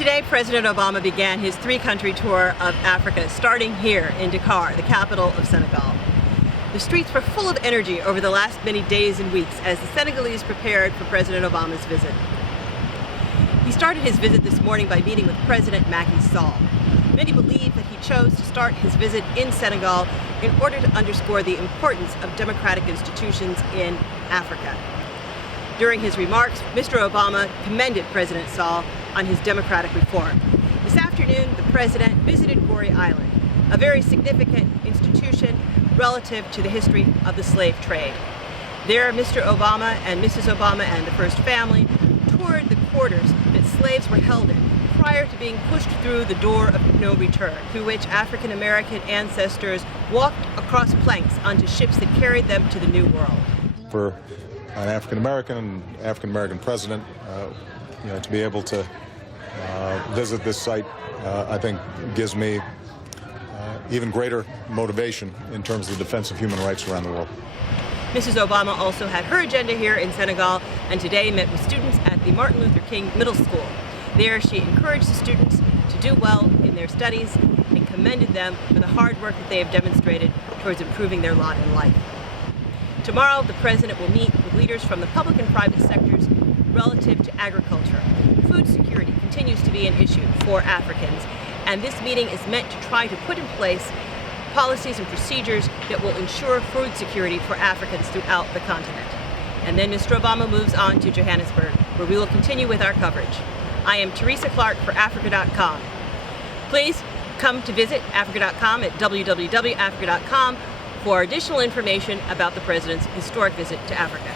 Today, President Obama began his three-country tour of Africa, starting here in Dakar, the capital of Senegal. The streets were full of energy over the last many days and weeks as the Senegalese prepared for President Obama's visit. He started his visit this morning by meeting with President Macky Sall. Many believe that he chose to start his visit in Senegal in order to underscore the importance of democratic institutions in Africa. During his remarks, Mr. Obama commended President Sall on his democratic reform. This afternoon, the president visited Gorée Island, a very significant institution relative to the history of the slave trade. There, Mr. Obama and Mrs. Obama and the first family toured the quarters that slaves were held in prior to being pushed through the door of no return, through which African American ancestors walked across planks onto ships that carried them to the New World. For an African American president, to be able to visit this site, I think gives me even greater motivation in terms of the defense of human rights around the world. Mrs. Obama also had her agenda here in Senegal and today met with students at the Martin Luther King Middle School. There she encouraged the students to do well in their studies and commended them for the hard work that they have demonstrated towards improving their lot in life. Tomorrow, the president will meet with leaders from the public and private sectors relative to agriculture. Food security continues to be an issue for Africans, and this meeting is meant to try to put in place policies and procedures that will ensure food security for Africans throughout the continent. And then Mr. Obama moves on to Johannesburg, where we will continue with our coverage. I am Teresa Clark for Africa.com. Please come to visit Africa.com at www.africa.com for additional information about the President's historic visit to Africa.